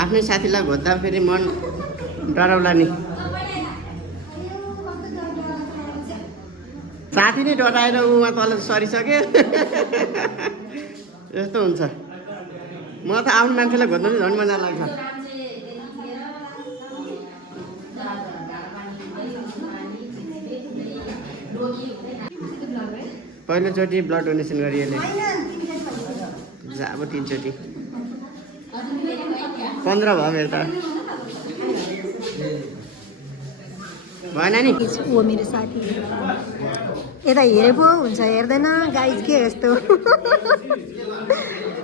आफ्नै साथीलाई खोज्दा फेरि मन डराउला नि। साथी नै डराएर उमा तल सरिसक्यो। यस्तो हुन्छ। म त आउने मान्छेलाई खोज्नु नि झन् मजा लाग्छ। पहिलोचोटि ब्लड डोनेसन गरिएले अब 3 चोटि 15 भयो मेरो त भएन नि। ऊ मेरो साथी यता हेरे पो हुन्छ हेर्दैन गाइज के यस्तो।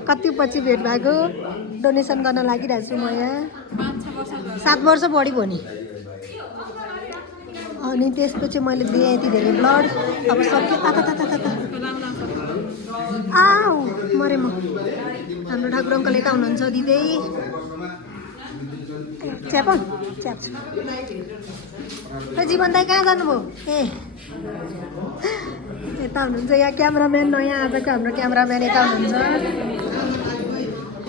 कति पछि भेट भएको डोनेसन गर्न लागिरहेको छु म यहाँ 7 वर्ष बढी भयो नि। अनि त्यसपछि मैले दिएँ यति धेरै ब्लड अब सक्यो। आऊ मरे म। हाम्रो ठाकुर अङ्कल यता हुनुहुन्छ दिदै च्याप च्याप जीवन दाइ कहाँ जानुभयो ए यता हुनुहुन्छ। यहाँ क्यामराम्यान नयाँ आजको हाम्रो क्यामराम्यान यता हुनुहुन्छ।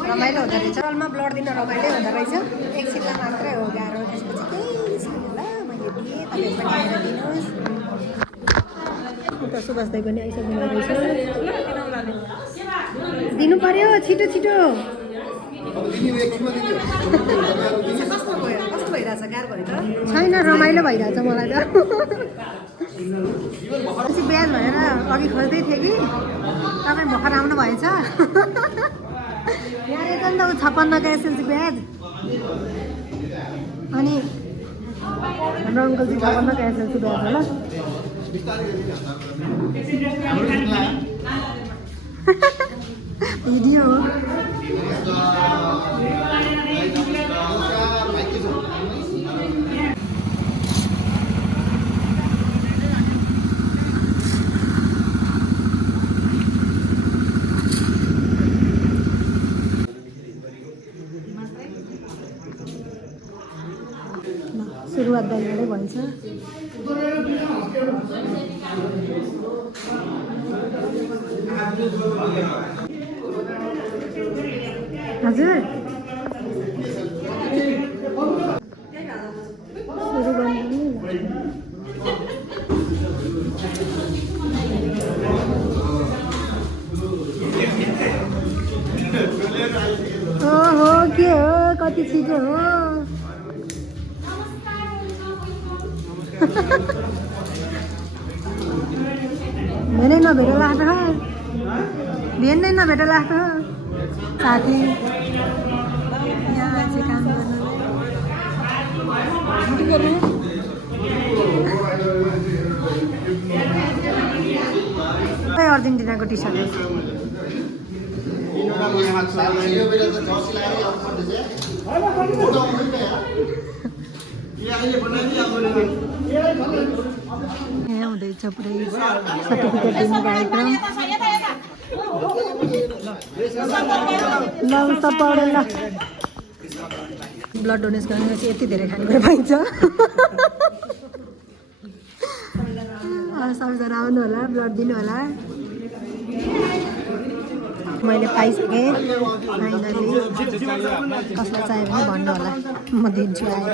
रमाइलो हुँदो रहेछ हलमा ब्लड दिन रमाइलो हुँदो रहेछ। एकछिनमा मात्रै हो गाह्रो त्यसपछि केही छैन ल मैले दिएँ तपाईँ पनि आएर दिनुहोस्। उता सुभाष दाइ पनि आइसक्नु रहेछ। दिनु पर्यो छिटो छिटो। कस्तो भइरहेछ गाह्रो भयो त छैन रमाइलो भइरहेछ मलाई त। पछि बिहान भएर अघि खोज्दै थिएँ कि तपाईँ भर्खर आउनु भएछ। यहाँ रहेछ नि त ऊ 56 का एसएलसी ब्याज। अनि हाम्रो अङ्कल चाहिँ 56 का एसएलसी ब्याज होला। भिडियो हो। सुरुवात दाइबाटै भन्छ। हजुर सुरु गर्नु हो के हो कति छिटो हो। भेनै नभेट लाग्छ भेट नै नभेट लाग्छ साथी। यहाँ चाहिँ काम गर्नु अर्जेन्टिनाको टी सर्ट यहाँ हुँदैछ पुरै सर्टिफिकेट दिने कार्यक्रम। ल सब पढ ल ब्लड डोनेट गरेपछि यति धेरै खानेकुरा पाइन्छ। सबैजना आउनु होला ब्लड दिनु होला। मैले पाइसकेँ फाइनली। कसलाई चाहियो भने भन्नु होला म दिन्छु आएर।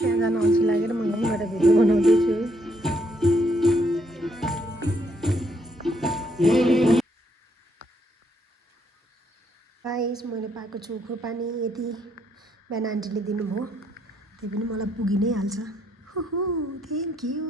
त्यहाँ जान अल्छी लागेर म यहीँबाट भिडियो बनाउँदैछु। गाइस मैले पाएको छु खोर्पानी यति बिहान आन्टीले दिनुभयो। त्यो पनि मलाई पुगि नै हाल्छ। Thank you.